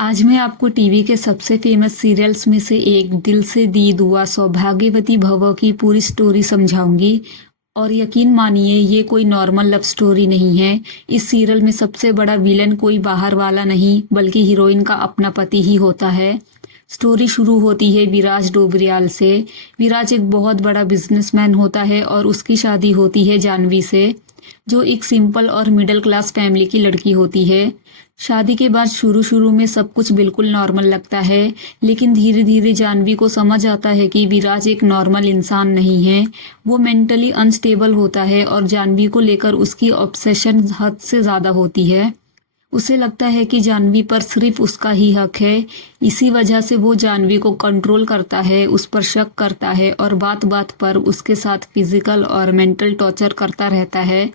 आज मैं आपको टीवी के सबसे फेमस सीरियल्स में से एक दिल से दी दुआ सौभाग्यवती भव की पूरी स्टोरी समझाऊंगी। और यकीन मानिए ये कोई नॉर्मल लव स्टोरी नहीं है। इस सीरियल में सबसे बड़ा विलन कोई बाहर वाला नहीं बल्कि हीरोइन का अपना पति ही होता है। स्टोरी शुरू होती है विराज डोबरियाल से। विराज एक बहुत बड़ा बिजनेसमैन होता है और उसकी शादी होती है जानवी से, जो एक सिंपल और मिडिल क्लास फैमिली की लड़की होती है। शादी के बाद शुरू शुरू में सब कुछ बिल्कुल नॉर्मल लगता है, लेकिन धीरे धीरे जानवी को समझ आता है कि विराज एक नॉर्मल इंसान नहीं है। वो मेंटली अनस्टेबल होता है और जानवी को लेकर उसकी ऑब्सेशन हद से ज़्यादा होती है। उसे लगता है कि जानवी पर सिर्फ उसका ही हक है। इसी वजह से वो जानवी को कंट्रोल करता है, उस पर शक करता है और बात बात पर उसके साथ फिजिकल और मेंटल टॉर्चर करता रहता है।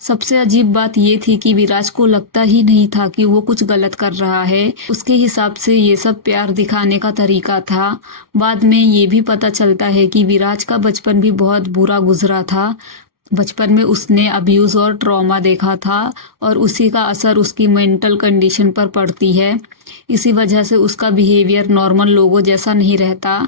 सबसे अजीब बात ये थी कि विराज को लगता ही नहीं था कि वो कुछ गलत कर रहा है। उसके हिसाब से ये सब प्यार दिखाने का तरीका था। बाद में ये भी पता चलता है कि विराज का बचपन भी बहुत बुरा गुजरा था। बचपन में उसने अब्यूज़ और ट्रॉमा देखा था और उसी का असर उसकी मेंटल कंडीशन पर पड़ती है। इसी वजह से उसका बिहेवियर नॉर्मल लोगों जैसा नहीं रहता।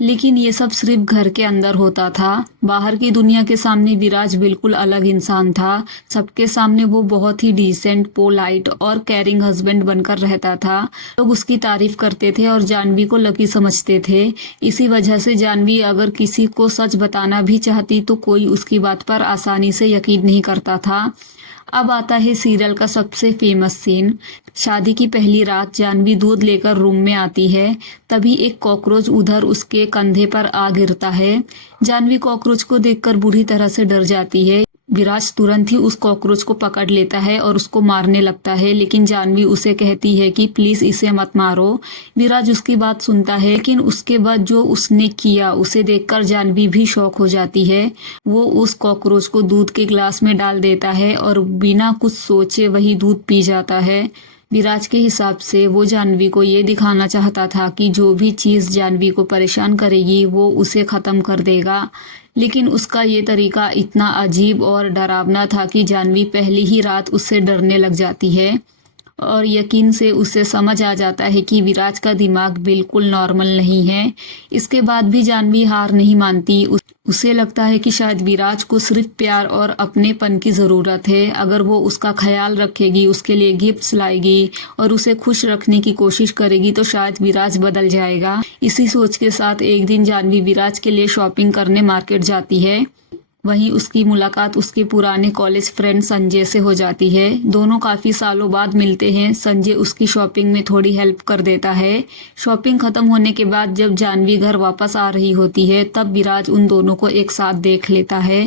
लेकिन ये सब सिर्फ घर के अंदर होता था। बाहर की दुनिया के सामने विराज बिल्कुल अलग इंसान था। सबके सामने वो बहुत ही डिसेंट, पोलाइट और केयरिंग हस्बैंड बनकर रहता था। लोग उसकी तारीफ करते थे और जानवी को लकी समझते थे। इसी वजह से जानवी अगर किसी को सच बताना भी चाहती तो कोई उसकी बात पर आसानी से यकीन नहीं करता था। अब आता है सीरियल का सबसे फेमस सीन। शादी की पहली रात जानवी दूध लेकर रूम में आती है, तभी एक कॉकरोच उधर उसके कंधे पर आ गिरता है। जानवी कॉकरोच को देखकर बुरी तरह से डर जाती है। विराज तुरंत ही उस कॉकरोच को पकड़ लेता है और उसको मारने लगता है, लेकिन जानवी उसे कहती है कि प्लीज इसे मत मारो। विराज उसकी बात सुनता है, लेकिन उसके बाद जो उसने किया उसे देखकर जानवी भी शॉक हो जाती है। वो उस कॉकरोच को दूध के ग्लास में डाल देता है और बिना कुछ सोचे वही दूध पी जाता है। विराज के हिसाब से वो जानवी को ये दिखाना चाहता था कि जो भी चीज़ जानवी को परेशान करेगी वो उसे ख़त्म कर देगा। लेकिन उसका ये तरीका इतना अजीब और डरावना था कि जानवी पहली ही रात उससे डरने लग जाती है और यकीन से उसे समझ आ जाता है कि विराज का दिमाग बिल्कुल नॉर्मल नहीं है। इसके बाद भी जानवी हार नहीं मानती। उसे लगता है कि शायद विराज को सिर्फ प्यार और अपनेपन की ज़रूरत है। अगर वो उसका ख्याल रखेगी, उसके लिए गिफ्ट्स लाएगी और उसे खुश रखने की कोशिश करेगी तो शायद विराज बदल जाएगा। इसी सोच के साथ एक दिन जानवी विराज के लिए शॉपिंग करने मार्केट जाती है। वहीं उसकी मुलाकात उसके पुराने कॉलेज फ्रेंड संजय से हो जाती है। दोनों काफ़ी सालों बाद मिलते हैं। संजय उसकी शॉपिंग में थोड़ी हेल्प कर देता है। शॉपिंग खत्म होने के बाद जब जानवी घर वापस आ रही होती है तब विराज उन दोनों को एक साथ देख लेता है।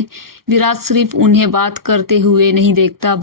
विराज सिर्फ उन्हें बात करते हुए नहीं देखता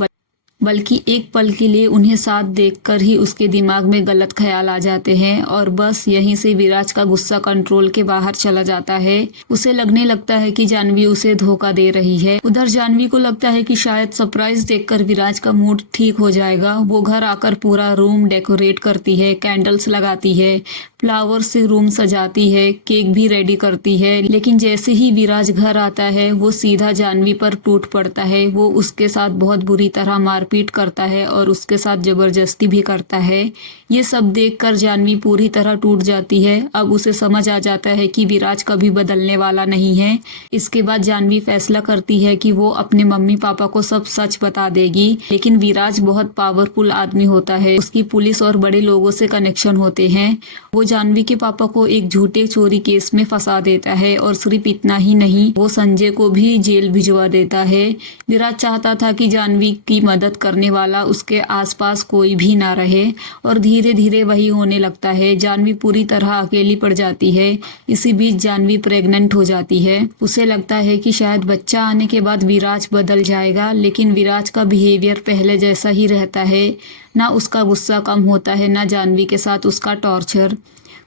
बल्कि एक पल के लिए उन्हें साथ देखकर ही उसके दिमाग में गलत ख्याल आ जाते हैं और बस यहीं से विराज का गुस्सा कंट्रोल के बाहर चला जाता है। उसे लगने लगता है कि जानवी उसे धोखा दे रही है। उधर जानवी को लगता है कि शायद सरप्राइज देखकर विराज का मूड ठीक हो जाएगा। वो घर आकर पूरा रूम डेकोरेट करती है, कैंडल्स लगाती है, फ्लावर से रूम सजाती है, केक भी रेडी करती है। लेकिन जैसे ही विराज घर आता है वो सीधा जानवी पर टूट पड़ता है। वो उसके साथ बहुत बुरी तरह मारपीट करता है और उसके साथ जबरदस्ती भी करता है। ये सब देखकर जानवी पूरी तरह टूट जाती है। अब उसे समझ आ जाता है कि विराज कभी बदलने वाला नहीं है। इसके बाद जानवी फैसला करती है कि वो अपने मम्मी पापा को सब सच बता देगी। लेकिन विराज बहुत पावरफुल आदमी होता है, उसकी पुलिस और बड़े लोगों से कनेक्शन होते हैं। वो जानवी के पापा को एक झूठे चोरी केस में फंसा देता है और सिर्फ इतना ही नहीं, वो संजय को भी जेल भिजवा देता है। विराज चाहता था कि जानवी की मदद करने वाला उसके आसपास कोई भी ना रहे और धीरे धीरे वही होने लगता है। जानवी पूरी तरह अकेली पड़ जाती है। इसी बीच जानवी प्रेग्नेंट हो जाती है। उसे लगता है कि शायद बच्चा आने के बाद विराज बदल जाएगा, लेकिन विराज का बिहेवियर पहले जैसा ही रहता है। ना उसका गुस्सा कम होता है, ना जानवी के साथ उसका टॉर्चर।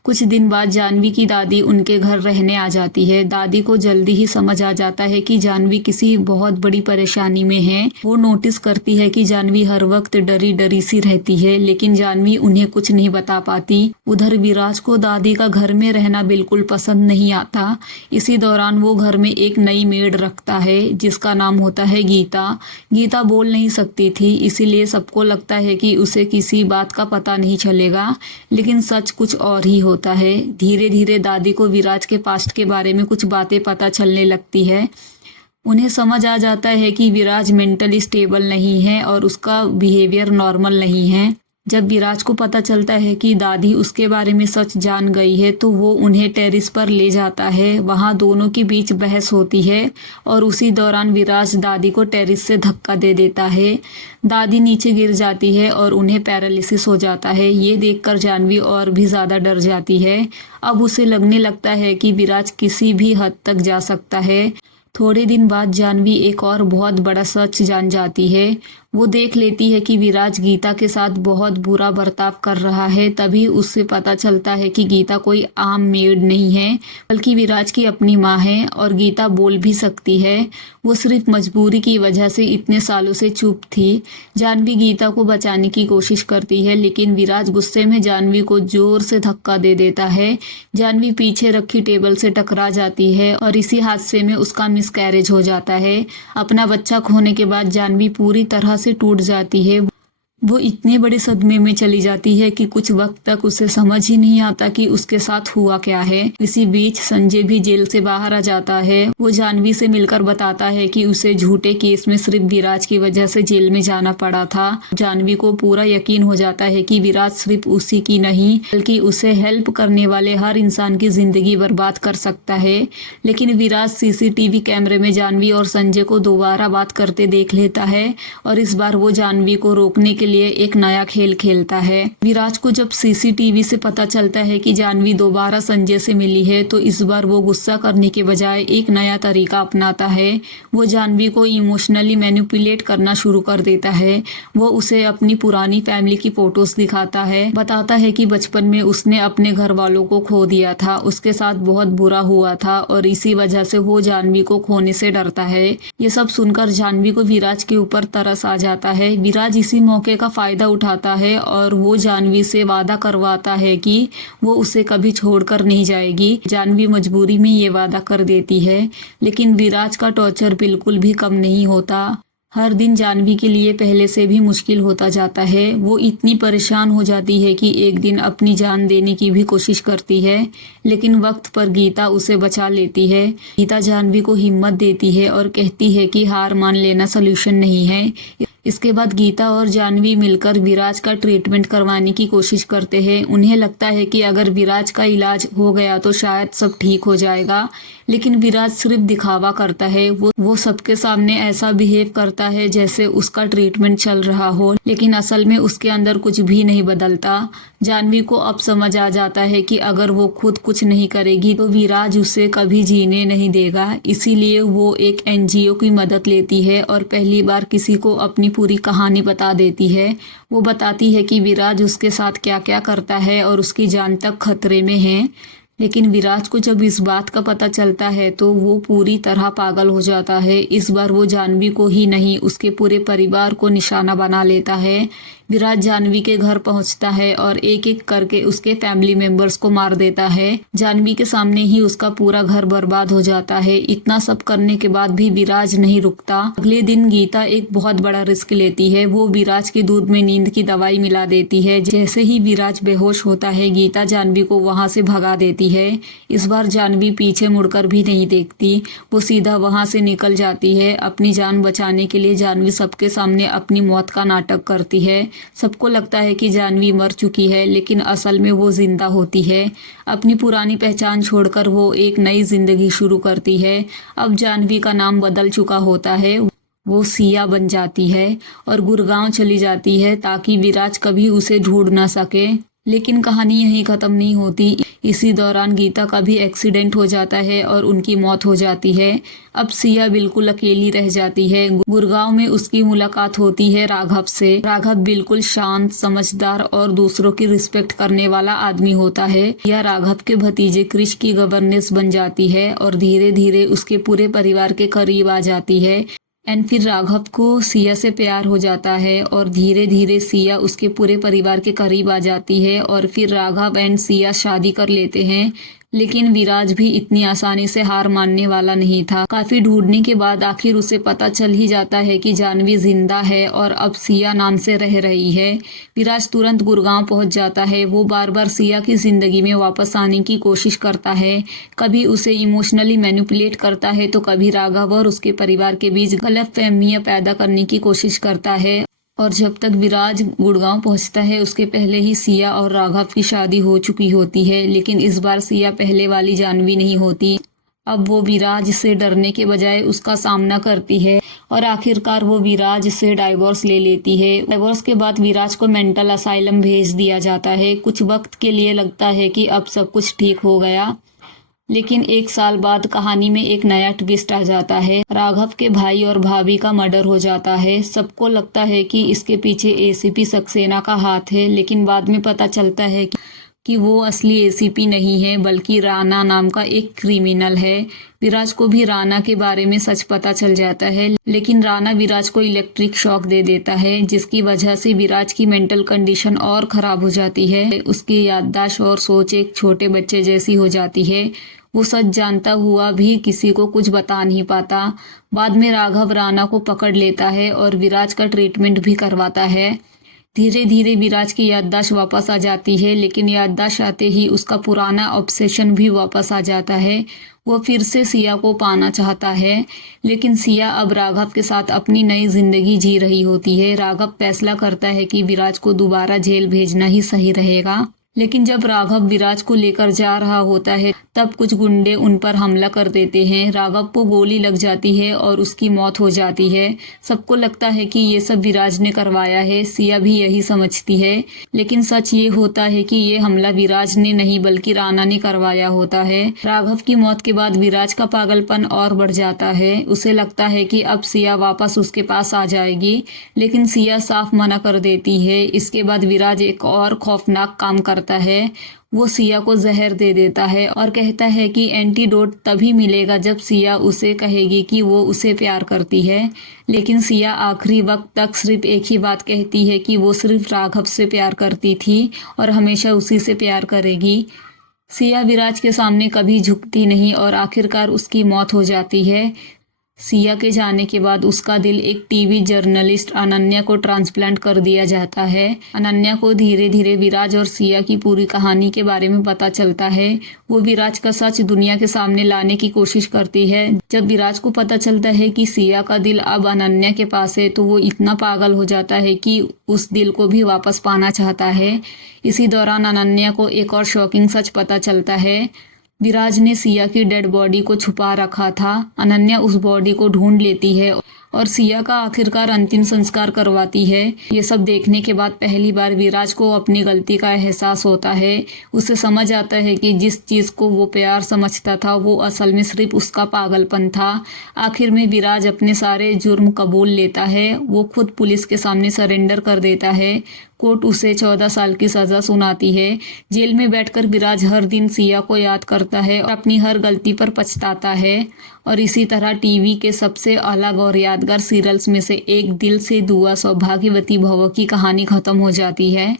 कुछ दिन बाद जानवी की दादी उनके घर रहने आ जाती है। दादी को जल्दी ही समझ आ जाता है कि जानवी किसी बहुत बड़ी परेशानी में है। वो नोटिस करती है कि जानवी हर वक्त डरी डरी सी रहती है, लेकिन जानवी उन्हें कुछ नहीं बता पाती। उधर विराज को दादी का घर में रहना बिल्कुल पसंद नहीं आता। इसी दौरान वो घर में एक नई मेड रखता है जिसका नाम होता है गीता। गीता बोल नहीं सकती थी, इसीलिए सबको लगता है कि उसे किसी बात का पता नहीं चलेगा, लेकिन सच कुछ और ही होता है। धीरे धीरे दादी को विराज के पास्ट के बारे में कुछ बातें पता चलने लगती है। उन्हें समझ आ जाता है कि विराज मेंटली स्टेबल नहीं है और उसका बिहेवियर नॉर्मल नहीं है। जब विराज को पता चलता है कि दादी उसके बारे में सच जान गई है तो वो उन्हें टेरिस पर ले जाता है। वहाँ दोनों के बीच बहस होती है और उसी दौरान विराज दादी को टेरिस से धक्का दे देता है। दादी नीचे गिर जाती है और उन्हें पैरालिसिस हो जाता है। ये देखकर जानवी और भी ज़्यादा डर जाती है। अब उसे लगने लगता है कि विराज किसी भी हद तक जा सकता है। थोड़े दिन बाद जानवी एक और बहुत बड़ा सच जान जाती है। वो देख लेती है कि विराज गीता के साथ बहुत बुरा बर्ताव कर रहा है। तभी उससे पता चलता है कि गीता कोई आम मेड नहीं है, बल्कि विराज की अपनी माँ है और गीता बोल भी सकती है। वो सिर्फ मजबूरी की वजह से इतने सालों से चुप थी। जानवी गीता को बचाने की कोशिश करती है, लेकिन विराज गुस्से में जानवी को जोर से धक्का दे देता है। जानवी पीछे रखी टेबल से टकरा जाती है और इसी हादसे में उसका मिसकैरेज हो जाता है। अपना बच्चा खोने के बाद जानवी पूरी तरह से टूट जाती है। वो इतने बड़े सदमे में चली जाती है कि कुछ वक्त तक उसे समझ ही नहीं आता कि उसके साथ हुआ क्या है। इसी बीच संजय भी जेल से बाहर आ जाता है। वो जानवी से मिलकर बताता है कि उसे झूठे केस में सिर्फ विराज की वजह से जेल में जाना पड़ा था। जानवी को पूरा यकीन हो जाता है कि विराज सिर्फ उसी की नहीं, बल्कि उसे हेल्प करने वाले हर इंसान की जिंदगी बर्बाद कर सकता है। लेकिन विराज सीसीटीवी कैमरे में जानवी और संजय को दोबारा बात करते देख लेता है और इस बार वो जानवी को रोकने के लिए एक नया खेल खेलता है। विराज को जब सीसीटीवी से पता चलता है कि जानवी दोबारा संजय से मिली है तो इस बार वो गुस्सा करने के बजाय एक नया तरीका अपनाता है। वो जानवी को इमोशनली मैनिपुलेट करना शुरू कर देता है। वो उसे अपनी पुरानी फैमिली की फोटोज दिखाता है, बताता है कि बचपन में उसने अपने घर वालों को खो दिया था, उसके साथ बहुत बुरा हुआ था और इसी वजह से वो जानवी को खोने से डरता है। ये सब सुनकर जानवी को विराज के ऊपर तरस आ जाता है। विराज इसी मौके का फायदा उठाता है और वो जानवी से वादा करवाता है कि वो उसे कभी छोड़कर नहीं जाएगी। जानवी मजबूरी में ये वादा कर देती है, लेकिन विराज का टॉर्चर बिल्कुल भी कम नहीं होता। हर दिन जानवी के लिए पहले से भी मुश्किल होता जाता है। वो इतनी परेशान हो जाती है कि एक दिन अपनी जान देने की भी कोशिश करती है, लेकिन वक्त पर गीता उसे बचा लेती है। गीता जानवी को हिम्मत देती है और कहती है कि हार मान लेना सलूशन नहीं है। इसके बाद गीता और जानवी मिलकर विराज का ट्रीटमेंट करवाने की कोशिश करते हैं। उन्हें लगता है कि अगर विराज का इलाज हो गया तो शायद सब ठीक हो जाएगा, लेकिन विराज सिर्फ दिखावा करता है। वो सबके सामने ऐसा बिहेव करता है जैसे उसका ट्रीटमेंट चल रहा हो, लेकिन असल में उसके अंदर कुछ भी नहीं बदलता। जानवी को अब समझ आ जाता है कि अगर वो खुद कुछ नहीं करेगी तो विराज उसे कभी जीने नहीं देगा। इसीलिए वो एक एनजीओ की मदद लेती है और पहली बार किसी को अपनी पूरी कहानी बता देती है। वो बताती है कि विराज उसके साथ क्या क्या करता है और उसकी जान तक खतरे में है। लेकिन विराज को जब इस बात का पता चलता है तो वो पूरी तरह पागल हो जाता है। इस बार वो जानवी को ही नहीं, उसके पूरे परिवार को निशाना बना लेता है। विराज जानवी के घर पहुंचता है और एक एक करके उसके फैमिली मेंबर्स को मार देता है। जानवी के सामने ही उसका पूरा घर बर्बाद हो जाता है। इतना सब करने के बाद भी विराज नहीं रुकता। अगले दिन गीता एक बहुत बड़ा रिस्क लेती है। वो विराज के दूध में नींद की दवाई मिला देती है। जैसे ही विराज बेहोश होता है, गीता जानवी को वहां से भगा देती है। इस बार जानवी पीछे मुड़कर भी नहीं देखती, वो सीधा वहां से निकल जाती है। अपनी जान बचाने के लिए जानवी सबके सामने अपनी मौत का नाटक करती है। सबको लगता है कि जानवी मर चुकी है, लेकिन असल में वो जिंदा होती है। अपनी पुरानी पहचान छोड़कर वो एक नई जिंदगी शुरू करती है। अब जानवी का नाम बदल चुका होता है। वो सिया बन जाती है और गुड़गांव चली जाती है ताकि विराज कभी उसे ढूंढ ना सके। लेकिन कहानी यहीं ख़त्म नहीं होती। इसी दौरान गीता का भी एक्सीडेंट हो जाता है और उनकी मौत हो जाती है। अब सिया बिल्कुल अकेली रह जाती है। गुड़गांव में उसकी मुलाकात होती है राघव से। राघव बिल्कुल शांत, समझदार और दूसरों की रिस्पेक्ट करने वाला आदमी होता है। यह राघव के भतीजे क्रिश की गवर्नेंस बन जाती है और धीरे धीरे उसके पूरे परिवार के करीब आ जाती है। एंड फिर राघव को सिया से प्यार हो जाता है और धीरे धीरे सिया उसके पूरे परिवार के करीब आ जाती है और फिर राघव एंड सिया शादी कर लेते हैं। लेकिन विराज भी इतनी आसानी से हार मानने वाला नहीं था। काफी ढूंढने के बाद आखिर उसे पता चल ही जाता है कि जानवी जिंदा है और अब सिया नाम से रह रही है। विराज तुरंत गुड़गांव पहुंच जाता है। वो बार बार सिया की जिंदगी में वापस आने की कोशिश करता है। कभी उसे इमोशनली मैनिपुलेट करता है तो कभी राघव और उसके परिवार के बीच गलतफहमियां पैदा करने की कोशिश करता है। और जब तक विराज गुड़गांव पहुंचता है उसके पहले ही सिया और राघव की शादी हो चुकी होती है। लेकिन इस बार सिया पहले वाली जानवी नहीं होती। अब वो विराज से डरने के बजाय उसका सामना करती है और आखिरकार वो विराज से डाइवोर्स ले लेती है। डाइवोर्स के बाद विराज को मेंटल असाइलम भेज दिया जाता है। कुछ वक्त के लिए लगता है कि अब सब कुछ ठीक हो गया, लेकिन 1 साल बाद कहानी में एक नया ट्विस्ट आ जाता है। राघव के भाई और भाभी का मर्डर हो जाता है। सबको लगता है कि इसके पीछे एसीपी सक्सेना का हाथ है, लेकिन बाद में पता चलता है कि वो असली एसीपी नहीं है बल्कि राणा नाम का एक क्रिमिनल है। विराज को भी राणा के बारे में सच पता चल जाता है, लेकिन राणा विराज को इलेक्ट्रिक शॉक दे देता है जिसकी वजह से विराज की मेंटल कंडीशन और खराब हो जाती है। उसकी याददाश्त और सोच एक छोटे बच्चे जैसी हो जाती है। वो सच जानता हुआ भी किसी को कुछ बता नहीं पाता। बाद में राघव राणा को पकड़ लेता है और विराज का ट्रीटमेंट भी करवाता है। धीरे धीरे विराज की याददाश्त वापस आ जाती है, लेकिन याददाश्त आते ही उसका पुराना ऑब्सेशन भी वापस आ जाता है। वो फिर से सिया को पाना चाहता है, लेकिन सिया अब राघव के साथ अपनी नई जिंदगी जी रही होती है। राघव फैसला करता है कि विराज को दोबारा जेल भेजना ही सही रहेगा। लेकिन जब राघव विराज को लेकर जा रहा होता है तब कुछ गुंडे उन पर हमला कर देते हैं। राघव को गोली लग जाती है और उसकी मौत हो जाती है। सबको लगता है कि ये सब विराज ने करवाया है। सिया भी यही समझती है, लेकिन सच ये होता है कि ये हमला विराज ने नहीं बल्कि राणा ने करवाया होता है। राघव की मौत के बाद विराज का पागलपन और बढ़ जाता है। उसे लगता है कि अब सिया वापस उसके पास आ जाएगी, लेकिन सिया साफ मना कर देती है। इसके बाद विराज एक और खौफनाक काम करता है। वो सिया को जहर दे देता है और कहता है कि एंटीडोट तभी मिलेगा जब सिया उसे कहेगी कि वो उसे प्यार करती है। लेकिन सिया आखिरी वक्त तक सिर्फ एक ही बात कहती है कि वो सिर्फ राघव से प्यार करती थी और हमेशा उसी से प्यार करेगी। सिया विराज के सामने कभी झुकती नहीं और आखिरकार उसकी मौत हो जाती है। सिया के जाने के बाद उसका दिल एक टीवी जर्नलिस्ट अनन्या को ट्रांसप्लांट कर दिया जाता है। अनन्या को धीरे धीरे विराज और सिया की पूरी कहानी के बारे में पता चलता है। वो विराज का सच दुनिया के सामने लाने की कोशिश करती है। जब विराज को पता चलता है कि सिया का दिल अब अनन्या के पास है तो वो इतना पागल हो जाता है कि उस दिल को भी वापस पाना चाहता है। इसी दौरान अनन्या को एक और शॉकिंग सच पता चलता है। विराज ने सिया की डेड बॉडी को छुपा रखा था। अनन्या उस बॉडी को ढूंढ लेती है और सिया का आखिरकार अंतिम संस्कार करवाती है। ये सब देखने के बाद पहली बार विराज को अपनी गलती का एहसास होता है। उसे समझ आता है कि जिस चीज़ को वो प्यार समझता था वो असल में सिर्फ उसका पागलपन था। आखिर में विराज अपने सारे जुर्म कबूल लेता है। वो खुद पुलिस के सामने सरेंडर कर देता है। कोर्ट उसे 14 साल की सज़ा सुनाती है। जेल में बैठकर विराज हर दिन सिया को याद करता है और अपनी हर गलती पर पछताता है। और इसी तरह टीवी के सबसे अलग और यादगार सीरियल्स में से एक दिल से दुआ सौभाग्यवती भव की कहानी खत्म हो जाती है।